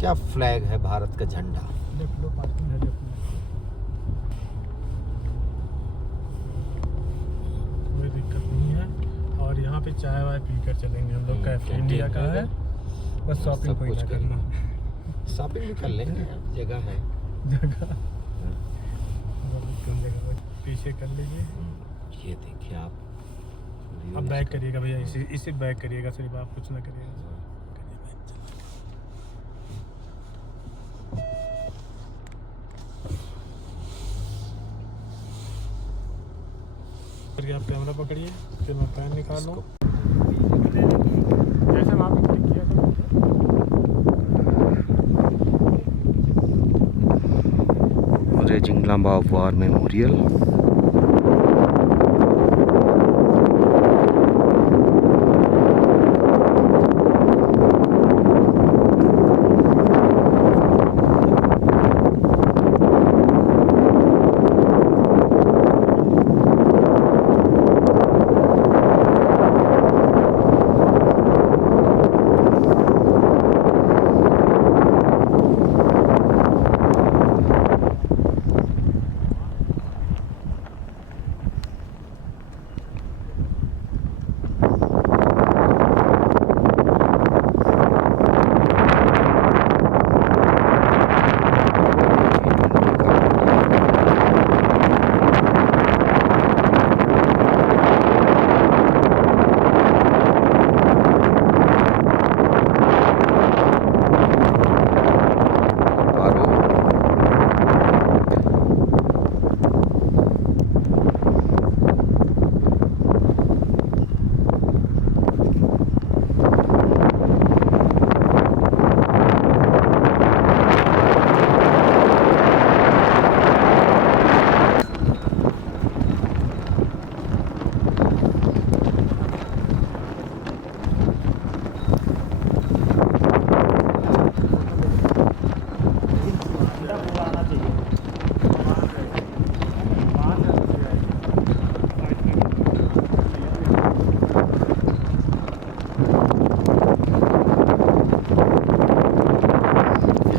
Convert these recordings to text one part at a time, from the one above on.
क्या फ्लैग है, भारत का झंडा। लेफ्ट लो, पार्किंग है लेफ्ट में, कोई दिक्कत नहीं है। और यहाँ पे चाय वाय पी कर चलेंगे हम लोग। कैफे इंडिया का है, बस शॉपिंग कोई ना करना। शॉपिंग भी कर लेंगे, जगह है। जगह पीछे कर लीजिए। ये देखिए आप, अब बैक करिएगा भैया, इसी बैक करिएगा, सिर्फ आप कुछ ना करिएगा। फिर आप कैमरा पकड़िए, फिर मैं पैन निकाल लूँ। जैसे वहाँ पे क्लिक किया था रेजिंग वॉर मेमोरियल।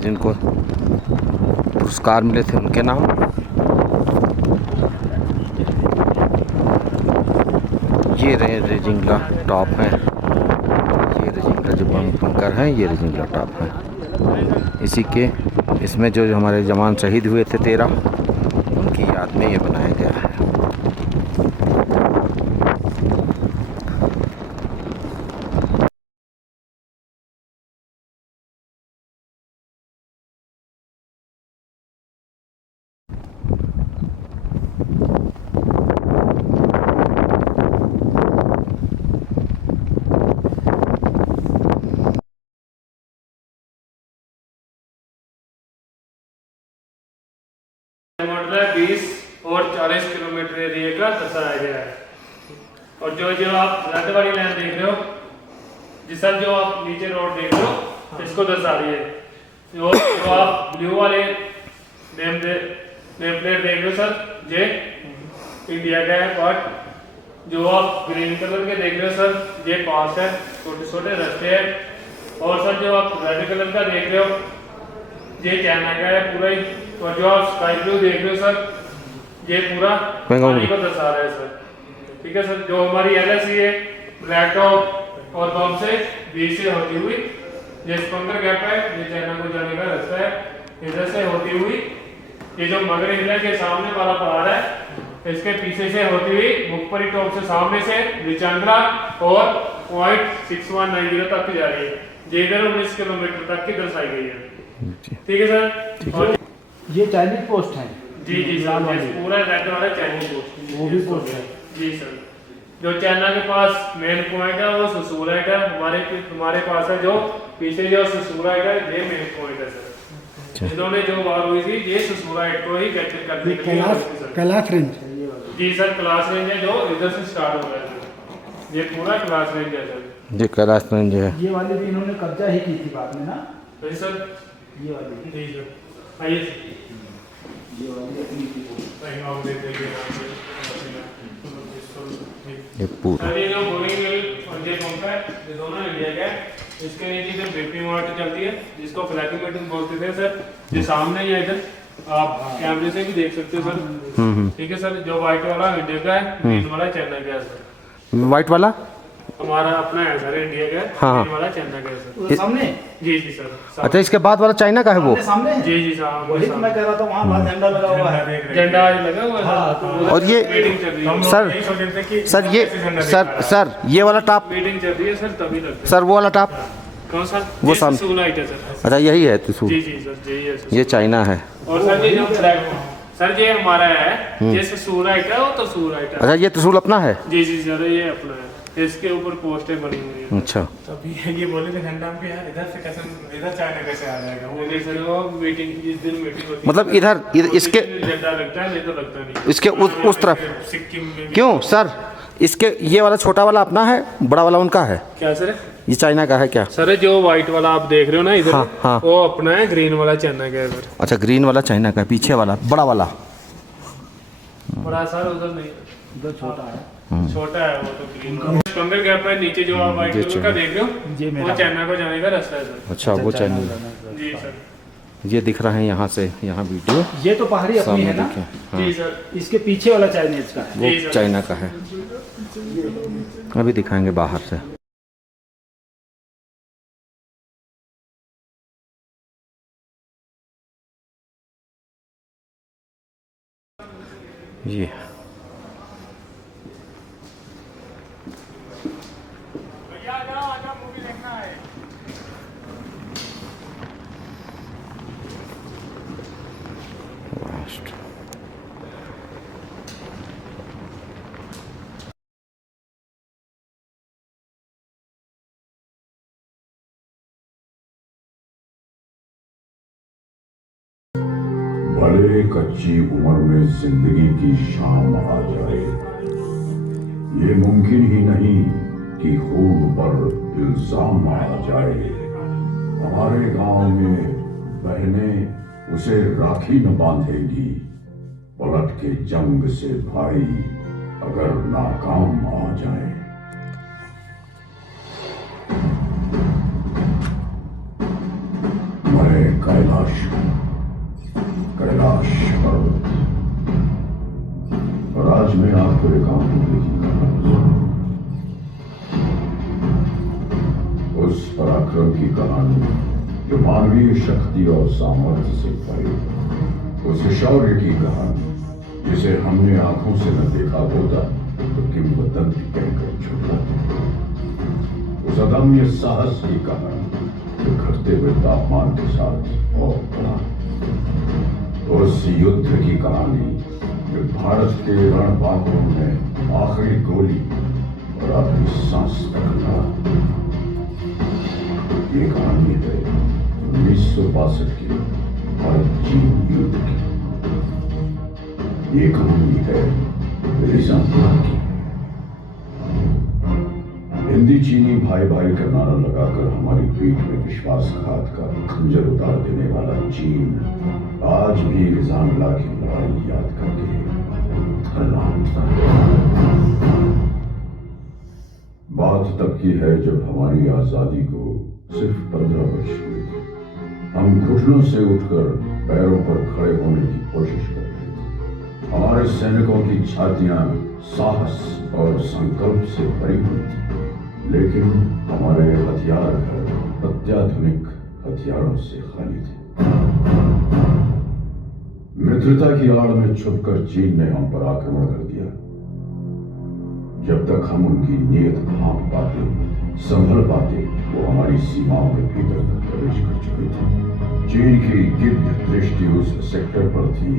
जिनको पुरस्कार मिले थे उनके नाम। ये रेजिंगला टॉप है, ये रेजिंगला जो बंकर है, ये रेजिंगला टॉप है। इसी के इसमें जो हमारे जवान शहीद हुए थे 13, उनकी याद में ये बनाया गया है। मॉडल 20 और 40 किलोमीटर एरिया का दर्शाया गया है। और जो आप रेड वाली लाइन देख रहे हो, जिस जो आप नीचे रोड देख रहे हो, इसको दर्शा रही है। जो आप ब्लू वाले नेम प्लेट देख रहे हो सर, ये इंडिया का है पार्ट। जो आप ग्रीन कलर के देख रहे हो सर, ये पास है, छोटे छोटे रास्ते हैं। और सर जो आप रेड कलर का देख रहे हो, ये चाइना का है पूरा ही। और जो आप स्काई ब्लू देख रहे हो सर, ये पूरा पानी को दर्शा रहा है सर। ठीक है सर। जो हमारी एलएसी है, ब्लैक टॉप और बम से बीच से होती हुई, ये स्पंकर गैप है, ये चाइना को जाने का रास्ता है। इधर से होती हुई ये जो मगर हिला के सामने वाला पहाड़ है, इसके पीछे से होती हुई मुखपरी टॉप से सामने से रिचांद्रा और पॉइंट 6190 तक जा रही है। ये इधर 19 किलोमीटर तक की दर्शाई गई है। ठीक है सर। और ये चाइनीज पोस्ट है। जी जी सर, पूरा रेड वाला चाइनीज पोस्ट, वो भी पोस्ट है। जी सर। जो चाइना के पास मेन पॉइंट है वो ससुराइट है, हमारे पास है जो पीछे जो ससुराइट है, ये मेन पॉइंट है सर। इन्होंने जो वार हुई थी, ये ससुराइट को ही कैप्चर करने के लिए। कैलाश रेंज जी सर, क्लास रेंज है जो इधर से स्टार्ट हो रहा है सर। ये पूरा क्लास रेंज है सर। ये कैलाश रेंज है। ये वाली भी इन्होंने कब्जा ही की थी बाद में ना। जी सर, ये वाली जी सर। आइए ये वाली अपनी थी वो। आप देख लीजिए ये पूरा सर। ये जो बोरिंग मिल और ये पंप है, ये दोनों इंडिया का है। इसके नीचे इधर बीपी मॉनिटर चलती है जिसको फ्लैगिंग मीटिंग बोलते थे सर। ये सामने ही है इधर, आप कैमरे से भी देख सकते हो सर। ठीक है सर, जो व्हाइट वाला इंडिया का है, ग्रीन वाला चाइना का है सर। वाइट वाला हमारा अपना है सर, इंडिया का है। हाँ। ग्रीन वाला चाइना का है सर। वो सामने जी जी सर। अच्छा, इसके बाद वाला चाइना का है वो। सामने जी जी सर, वही तो मैं कह रहा था, वहाँ बाहर झंडा लगा हुआ है। झंडा आज लगा हुआ है सर। और ये मीटिंग चल रही है सर ये वाला टॉप, मीटिंग चल रही है सर, तभी लगता है। सर वो वाला टॉप, कौन सा? वो ये सामने। त्रिशूल लाइट है सर। अच्छा यही है त्रिशूल। जी जी सर, यही है सर। ये चाइना है। और सर ये जो फ्लैग सर ये हमारा है, ये त्रिशूल लाइट है, वो त्रिशूल लाइट है। अच्छा, ये त्रिशूल अपना है। जी जी सर, ये अपना है। इसके ऊपर पोस्टें बनी हुई हैं। अच्छा, तभी ये बोले थे झंडा पे यार, इधर से कैसे, इधर चाइना कैसे आ जाएगा वो। वो नहीं सर, वो मीटिंग जिस दिन मीटिंग होती है मतलब इधर इसके झंडा लगता है, नहीं तो लगता नहीं। इसके उस तरफ सिक्किम में भी। क्यों सर? इसके ये वाला छोटा वाला अपना है, बड़ा वाला उनका है। क्या सर? ये चाइना का है क्या? सर जो व्हाइट वाला आप देख रहे हो ना इधर, हाँ, हाँ। वो अपना है, ग्रीन वाला चाइना का है सर। अच्छा, ग्रीन वाला चाइना का है, पीछे वाला बड़ा वाला। बड़ा सर उधर नहीं, उधर छोटा है। छोटा है वो तो ग्रीन। कंगर गैप है नीचे जो आप व्हाइट कलर का देख रहे ये हो, मेरा वो चाइना को जाने का रास्ता है सर। अच्छा, वो चाइना। जी सर। ये दिख रहा है यहाँ से, यहाँ वीडियो ये तो पहाड़ी अपनी सामने है ना, दिखे। हाँ, जी सर। इसके पीछे वाला चाइनीज का है। वो जी सर। चाइना का है। अभी दिखाएंगे बाहर से। ये लास्ट। भले कच्ची उम्र में जिंदगी की शाम आ जाए, ये मुमकिन ही नहीं कि खून पर इल्जाम आ जाए। हमारे गांव में बहनें उसे राखी न बांधेगी, पलट के जंग से भाई अगर नाकाम आ जाए। मैं कैलाश पर्वत, और आज मैं आपको एक आंखों की कहानी, उस पराक्रम की कहानी जो मानवीय शक्ति और सामर्थ्य से भरी, उस शौर्य की कहानी जिसे हमने आंखों से न देखा होता तो किंवदंती कहकर छुपा, उस अदम्य साहस की कहानी जो घटते हुए तापमान के साथ और बढ़ा, उस युद्ध की कहानी जो भारत के रणबांकुरों में आखिरी गोली और आखिरी सांस तक लड़ा। ये कहानी है 1962 की भारत चीन युद्ध की। ये कहानी है रिजांगुआ की। हिंदी चीनी भाई भाई का नारा लगाकर हमारी पीठ में विश्वासघात का खंजर उतार देने वाला चीन आज भी रिजांगला की लड़ाई याद करके थर्राता है। बात तब की है जब हमारी आजादी को सिर्फ 15 वर्ष हुए थे। हम घुटनों से उठकर पैरों पर खड़े होने की कोशिश कर रहे थे। हमारे सैनिकों की छातियां साहस और संकल्प से भरी हुई थी, लेकिन हमारे हथियार घर अत्याधुनिक हथियारों से खाली थे। मित्रता की आड़ में छुपकर चीन ने हम पर आक्रमण कर दिया। जब तक हम उनकी नीयत भांप पाते, संभल पाते, वो हमारी सीमाओं के भीतर तक प्रवेश कर चुके थे। चीन की गिद्ध दृष्टि उस सेक्टर पर थी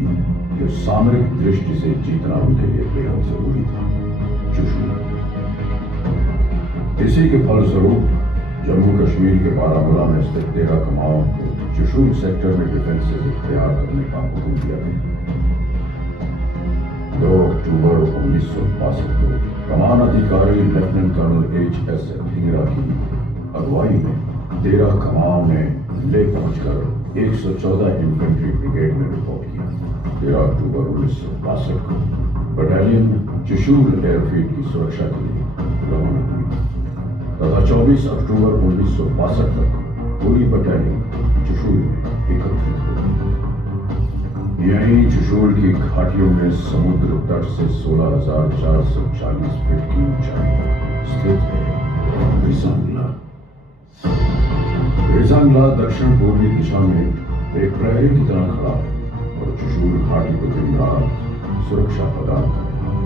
जो सामरिक दृष्टि से जीतना उनके लिए बेहद जरूरी था, चुशूल। इसी के फलस्वरूप जम्मू कश्मीर के बारामूला में स्थित 13 कमाओं को चुशूल सेक्टर में डिफेंसेस इख्तियार करने का हुक्म दिया गया। 2 अक्टूबर 1962 को कमान अधिकारी लेफ्टिनेंट कर्नल H.S. धिंगरा की अगुवाई में 13 कमाओं ने ले पहुंचकर 114 इन्फेंट्री ब्रिगेड में रिपोर्ट किया। 13 अक्टूबर 1962 को बटालियन चुशूल एयरफील्ड की सुरक्षा के लिए रवाना हुई। तथा 24 अक्टूबर 1962 तक पूरी बटालियन चुशूल में एकत्रित हो गई। यहीं चुशूल की घाटियों में समुद्र तट से 16,440 फीट की ऊंचाई पर स्थित है रिजांगला। रिजांगला दक्षिण पूर्वी दिशा में एक प्रहरी की तरह खड़ा है और चुशूल घाटी को दिन रात सुरक्षा प्रदान कर रहा है।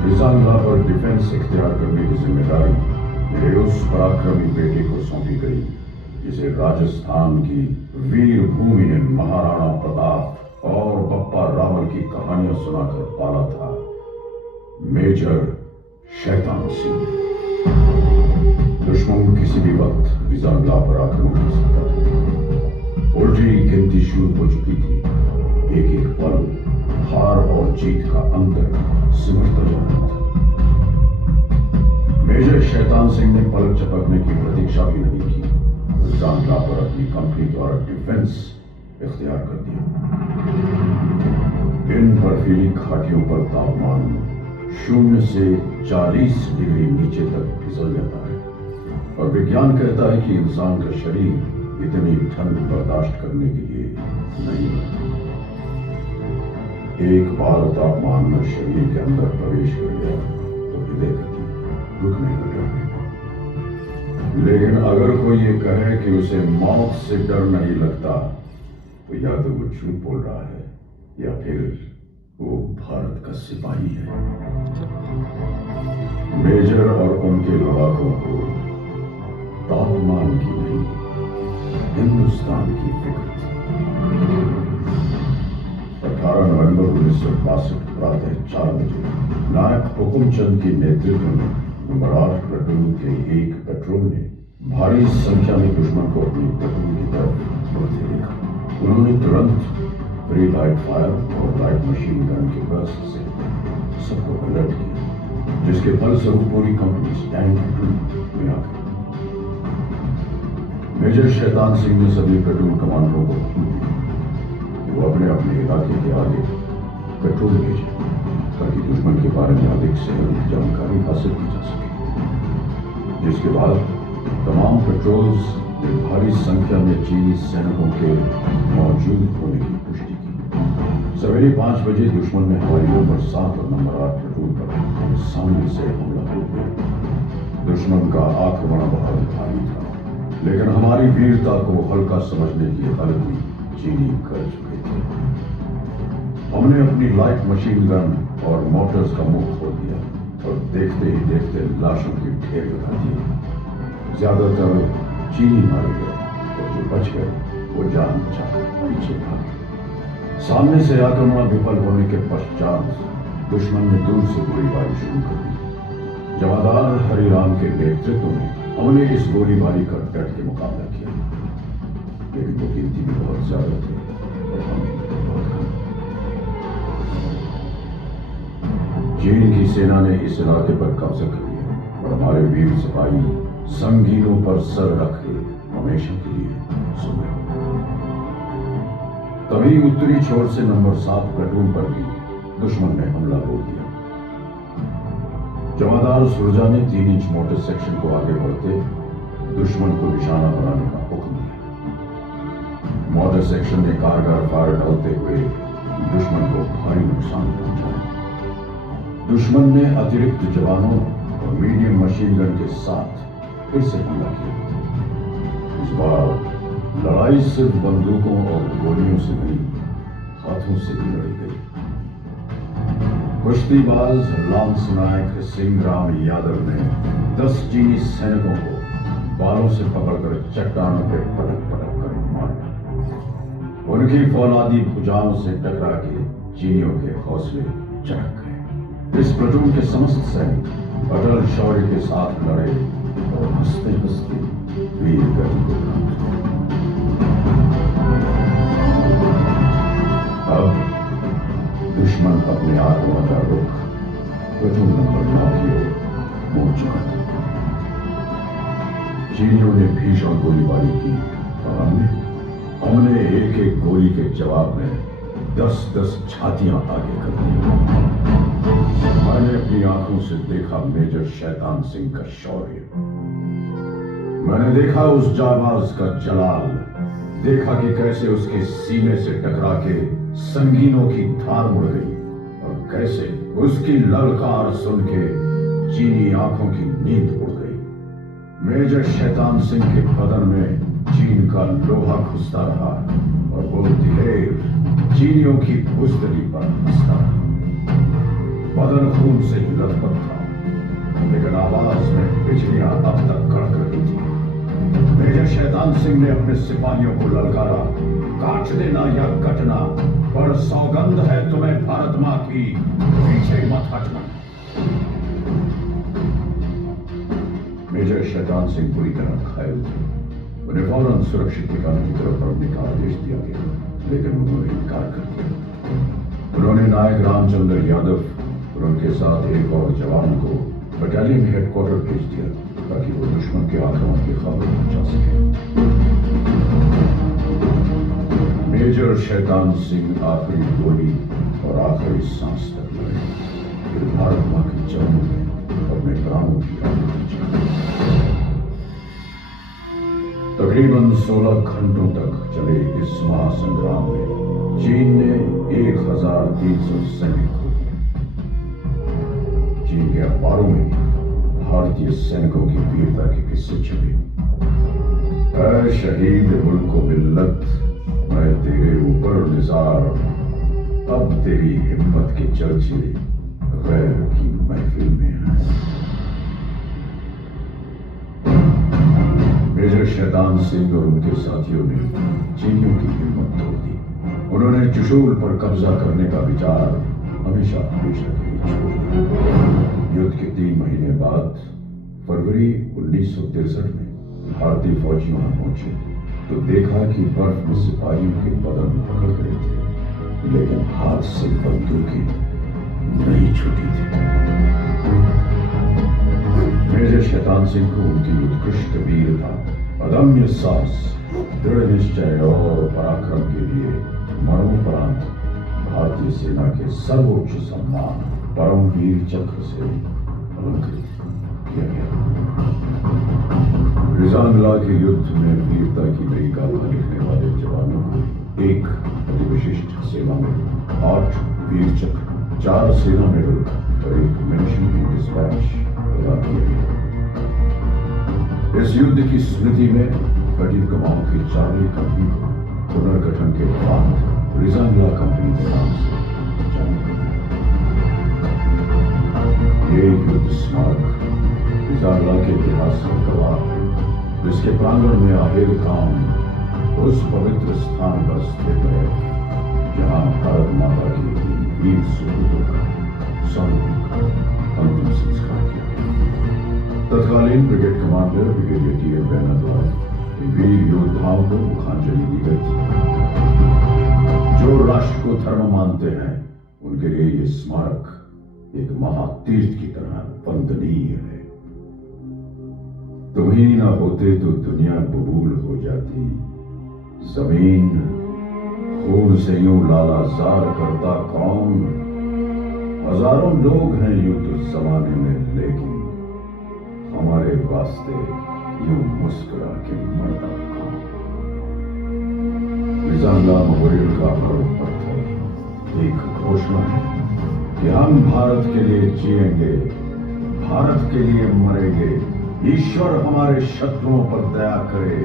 रिजांगला पर डिफेंस इख्तियार करने की जिम्मेदारी मेरे उस पराक्रमी बेटे को सौंपी गई जिसे राजस्थान की वीर भूमि ने महाराणा प्रताप और बप्पा रावल की कहानियां सुनाकर पाला था, मेजर शैतान सिंह। दुश्मन किसी भी वक्त रिजांगला पर आक्रमण कर सकता था। उल्टी गिनती शुरू हो चुकी थी। एक एक पल हार और जीत का अंतर सिमटता जा रहा था। मेजर शैतान सिंह ने पलक झपकने की प्रतीक्षा भी नहीं की। रिजांगला पर अपनी कंपनी द्वारा डिफेंस इख्तियार कर दिया। इन बर्फीली घाटियों पर तापमान 0 से 40 डिग्री नीचे तक फिसल जाता है और विज्ञान कहता है कि इंसान का शरीर इतनी ठंड बर्दाश्त करने के लिए नहीं है। एक बार तापमान में शरीर के अंदर प्रवेश कर गया तो हृदय गति रुकने लग जाती। लेकिन अगर कोई ये कहे कि उसे मौत से डर नहीं लगता तो या तो वो झूठ बोल रहा है या फिर वो भारत का सिपाही है। मेजर और उनके लड़ाकों को तापमान की नहीं, हिंदुस्तान की फिक्र थी। 18 नवंबर 1962 प्रातः 4 बजे नायक हुकुमचंद के नेतृत्व में नंबर 8 प्लेटून के एक पेट्रोल ने भारी संख्या में दुश्मन को अपनी प्लेटून की तरफ बढ़ते देखा। उन्होंने तुरंत प्री लाइट फायर और लाइट मशीन गन के बर्स्ट से सबको अलर्ट किया, जिसके फलस्वरूप पूरी कंपनी स्टैंड में आ गई। मेजर शैतान सिंह ने सभी प्लेटून कमांडरों को हुक्म दिया कि वो अपने अपने इलाके के आगे पेट्रोल भेजें ताकि दुश्मन के बारे में अधिक से अधिक जानकारी हासिल की जा सके। जिसके बाद तमाम पेट्रोल्स ने भारी संख्या में चीनी सैनिकों के मौजूद होने की पुष्टि की। सवेरे 5 बजे दुश्मन ने हमारी नंबर 7 और नंबर 8 पेट्रोल पर सामने से हमला कर दिया। दुश्मन का आक्रमण बहुत भारी था, लेकिन हमारी वीरता को हल्का समझने की गलती चीनी कर चुके थे। हमने अपनी लाइट मशीन गन और मोटर्स का मुंह खोल दिया और देखते ही देखते लाशों की ढेर लगा दिए। ज्यादातर चीनी मारे गए और जो बच गए वो जान बचाकर पीछे भागे। सामने से आक्रमण विफल होने के पश्चात दुश्मन ने दूर से गोलीबारी शुरू कर दी। जमादार हरिराम के नेतृत्व में हमने इस गोलीबारी का डट के मुकाबला किया, लेकिन वो गिनती में बहुत ज्यादा थे और हम बहुत कम। चीन की सेना ने इस इलाके पर कब्जा कर लिया और हमारे वीर सिपाही संगीनों पर सर रख के हमेशा के लिए सो गए। तभी उत्तरी छोर से नंबर 7 प्लेटून पर भी दुश्मन ने हमला बोल दिया। जमादार सुरजा ने 3 इंच मोटर सेक्शन को आगे बढ़ते दुश्मन को निशाना बनाने का हुक्म दिया। मोटर सेक्शन ने कारगर फायर डालते हुए दुश्मन को भारी नुकसान पहुंचाया। दुश्मन ने अतिरिक्त जवानों और मीडियम मशीन गन के साथ फिर से हमला किया। इस बार लड़ाई सिर्फ बंदूकों और गोलियों से नहीं, हाथों से भी लड़ी गई। कुश्तीबाज लांस नायक सिंहराम यादव ने 10 चीनी सैनिकों को बालों से पकड़कर चट्टानों पर पटक पटक कर मारा। उनकी फौलादी भुजाओं से टकरा के चीनियों के हौसले चढ़क गए। इस प्लेटून के समस्त सैनिक अटल शौर्य के साथ लड़े और हंसते हंसते वीर गति को प्राप्त हुए। अब दुश्मन अपने आक्रमण का रुख प्लेटून नंबर 9 की ओर मोड़ चुका था। चीनियों ने भीषण गोलीबारी की और हमने एक एक गोली के जवाब में 10-10 छातियां आगे कर दी। मैंने अपनी आंखों से देखा मेजर शैतान सिंह का शौर्य। मैंने देखा उस जाबाज का जलाल, देखा कि कैसे उसके सीने से टकरा के संगीनों की धार मुड़ गई और कैसे उसकी ललकार सुन के चीनी आंखों की नींद उड़ गई। मेजर शैतान सिंह के बदन में चीन का लोहा घुसता रहा और वो दिलेर चीनियों की बुजदली पर हंसता रहा। बदन खून से लथपथ था, लेकिन आवाज में बिजलियां अब तक कड़क रही थी। मेजर शैतान सिंह ने अपने सिपाहियों को ललकारा, काट देना या कटना, पर सौगंध है तुम्हें भारत मां की, पीछे मत हटना। मेजर शैतान सिंह पूरी तरह घायल थे। उन्हें फौरन सुरक्षित ठिकाने की तरफ बढ़ने का आदेश दिया गया, लेकिन उन्होंने इनकार कर दिया। उन्होंने नायक रामचंद्र यादव और उनके साथ एक और जवान को बटालियन हेडक्वार्टर भेज दिया ताकि वो दुश्मन के आक्रमण की खबर पहुंचा सके। मेजर शैतान सिंह आखिरी गोली और आखिरी सांस तक लड़े, फिर भारत मां के चरणों में अपने प्राणों की आहुति दी। तकरीबन 16 घंटों तक चले इस महासंग्राम में चीन ने 1300 सैनिक खो दिए। चीन के अखबारों में भी भारतीय सैनिकों की वीरता के किस्से छपे। ऐ शहीद मुल्क मिल्लत, मैं तेरे ऊपर निसार, अब तेरी हिम्मत के चर्चे गैर की महफिल में हैं। मेजर शैतान सिंह और उनके साथियों ने चीनियों की हिम्मत तोड़ दी। उन्होंने चुशूल पर कब्जा करने का विचार हमेशा हमेशा के लिए छोड़ दिया। युद्ध के 3 महीने बाद फरवरी 1963 में भारतीय फौजी वहां पहुंचे तो देखा कि बर्फ में सिपाहियों के बदन पकड़ गए थे, लेकिन हाथ से बंदूकें नहीं छूटी थी। मेजर शैतान सिंह को उनकी उत्कृष्ट वीरता, अदम्य साहस, दृढ़ निश्चय और पराक्रम के लिए मरणोपरांत भारतीय सेना के सर्वोच्च सम्मान परमवीर चक्र से अलंकृत किया गया। रिजांगला के युद्ध में वीरता की नई गाथा लिखने वाले जवानों को एक अति विशिष्ट सेवा में 8 वीर चक्र, 4 सेना मेडल और 1 मेंशन इन डिस्पैच प्रदान किया गया। इस युद्ध की स्मृति में गठित कमाओं की चार्ली कंपनी को पुनर्गठन के बाद रिजांगला कंपनी के नाम से जाना गया। ये युद्ध स्मारक रिजांगला के इतिहास का गवाह है, जिसके प्रांगण में आहेर गांव उस पवित्र स्थान पर स्थित है जहां भारत माता की वीर सुपुत्रों का सामूहिक अंतिम संस्कार किया गया। तत्कालीन brigade commander brigadier T M. Banner द्वारा वीर योद्धाओं को मुखांजलि दी गई थी। जो राष्ट्र को धर्म मानते हैं उनके लिए ये स्मारक एक महातीर्थ की तरह वंदनीय है। तुम ही ना होते तो दुनिया बबूल हो जाती, जमीन खून से यूं लालाजार करता कौन। हजारों लोग हैं युद्ध जमाने में, लेकिन हमारे वास्ते यूं मुस्कुरा के मरता कौन। रिजांगला मेमोरियल का बड़ा पत्थर एक घोषणा है कि हम भारत के लिए जिएंगे, भारत के लिए मरेंगे। ईश्वर हमारे शत्रुओं पर दया करे,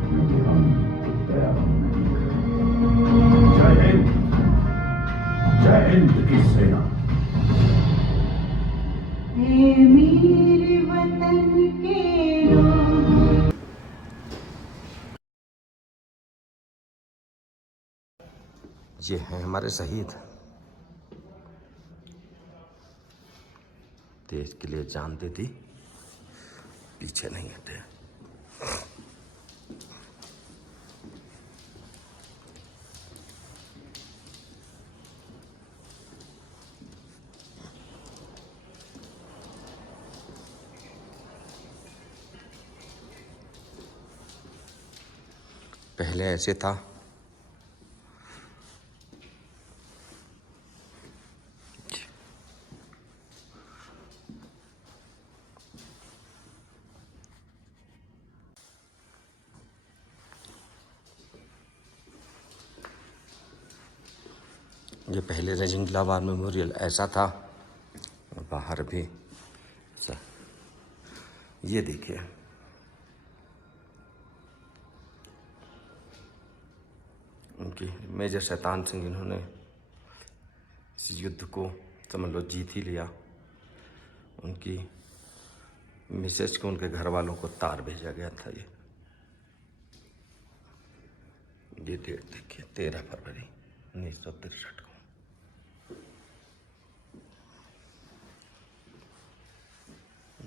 क्योंकि हम दया नहीं करें। जय हिंद की सेना। मेरे वतन के लोग। ये हैं हमारे शहीद, देश के लिए जान दे दी, पीछे नहीं हटे। पहले ऐसे था, ये पहले रेजिंगला वार मेमोरियल ऐसा था, और बाहर भी ऐसा। ये देखिए उनकी मेजर शैतान सिंह, इन्होंने इस युद्ध को समझ लो जीत ही लिया। उनकी मिसेज को उनके घर वालों को तार भेजा गया था। ये डेट देखिए 13 फरवरी 1963 को।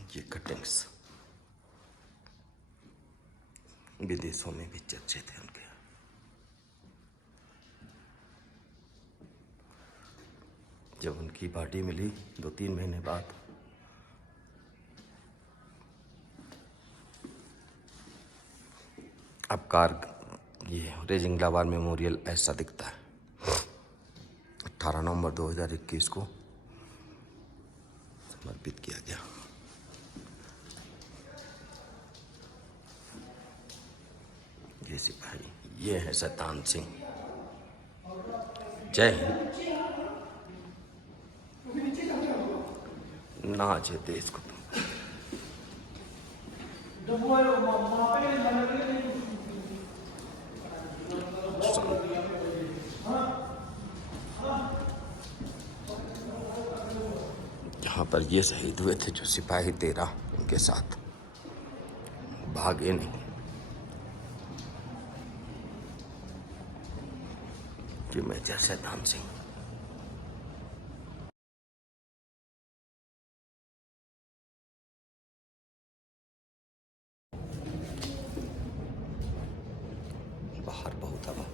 ये कटिंग्स विदेशों में भी चर्चित थे उनके। जब उनकी बॉडी मिली 2-3 महीने बाद, अब ये रेजिंगला वार मेमोरियल ऐसा दिखता है। 18 नवंबर 2021 को समर्पित किया गया। ये सिपाही, ये है शैतान सिंह। जय हिंद। नाज है देश को। यहाँ पर ये शहीद हुए थे जो सिपाही 13 उनके साथ भागे नहीं। कि मेजर शैतान सिंह। बाहर बहुत हवा।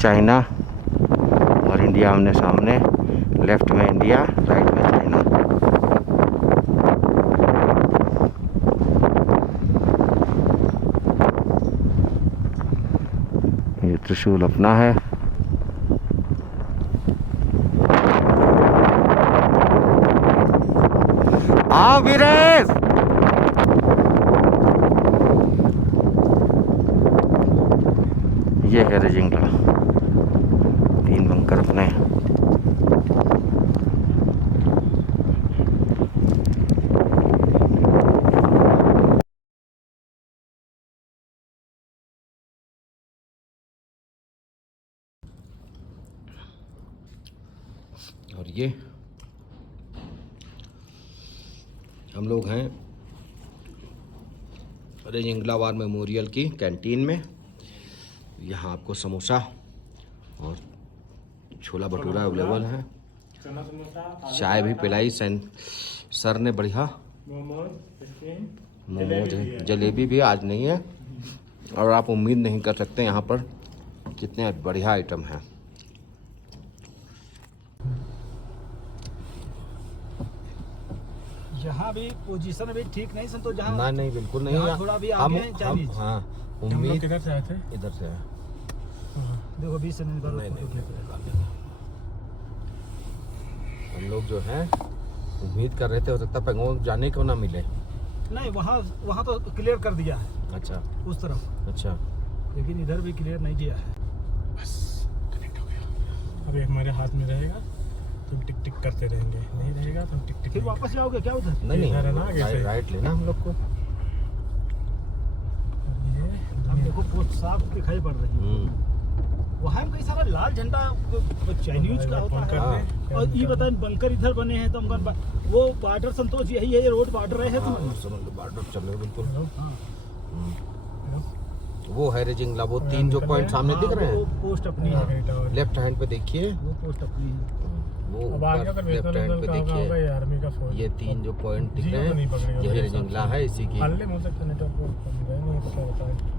चाइना और इंडिया आमने सामने, लेफ्ट में इंडिया, राइट में चाइना। ये त्रिशूल अपना है। आओ वीरेश। ये है रेजिंगला, 3 बंकर अपने। और ये हम लोग हैं रेजिंगला वार मेमोरियल की कैंटीन में। यहाँ आपको समोसा और छोला भटूरा अवेलेबल है। चाय भी पिलाई सर ने बढ़िया। मोमोज है, जलेबी भी आज नहीं है, और आप उम्मीद नहीं कर सकते यहाँ पर कितने बढ़िया आइटम हैं। यहाँ भी पोजीशन भी ठीक नहीं संतो, जहाँ ना नहीं बिल्कुल नहीं, थोड़ा भी आगे है चालीस। हाँ उम्मीद किधर से आए थे? इधर से है। देखो 20 सेकंड बाद हम लोग जो है उम्मीद कर रहे थे हो सकता पैंगोंग जाने को ना मिले। नहीं, वहाँ तो क्लियर कर दिया है। अच्छा उस तरफ। अच्छा, लेकिन इधर भी क्लियर नहीं किया है। बस कनेक्ट हो गया। अभी हमारे हाथ में रहेगा, तुम टिक टिक करते रहेंगे। नहीं रहेगा तुम टिक टिक। फिर वापस जाओगे क्या उधर? नहीं इधर है ना, आगे से। राइट लेना हम लोग को। अब देखो पोस्ट साफ दिखाई पड़ रही है। वहाँ में कई सारा लाल झंडा चाइनीज का होता है। हाँ। और ये बताए बंकर इधर बने हैं तो वो बॉर्डर संतोष यही है, ये रोड बॉर्डर है। हाँ, समझ लो बॉर्डर चल रहे बिल्कुल। हाँ। वो है रेजिंगला, वो 3 जो पॉइंट सामने दिख रहे वो हैं, पोस्ट अपनी है। लेफ्ट हैंड पे देखिए, वो पोस्ट अपनी है। वो अब आगे अगर लेफ्ट वेस्टर्न हैंड पे का होगा देखिए, ये आर्मी का फौज। ये 3 जो पॉइंट दिख जियो रहे तो नहीं हैं पकड़ेगा यही मेरे रेजिंगला हिसाब से। है। इसी की हल्ले हो सकता है, नेटवर्क नहीं पता होता है।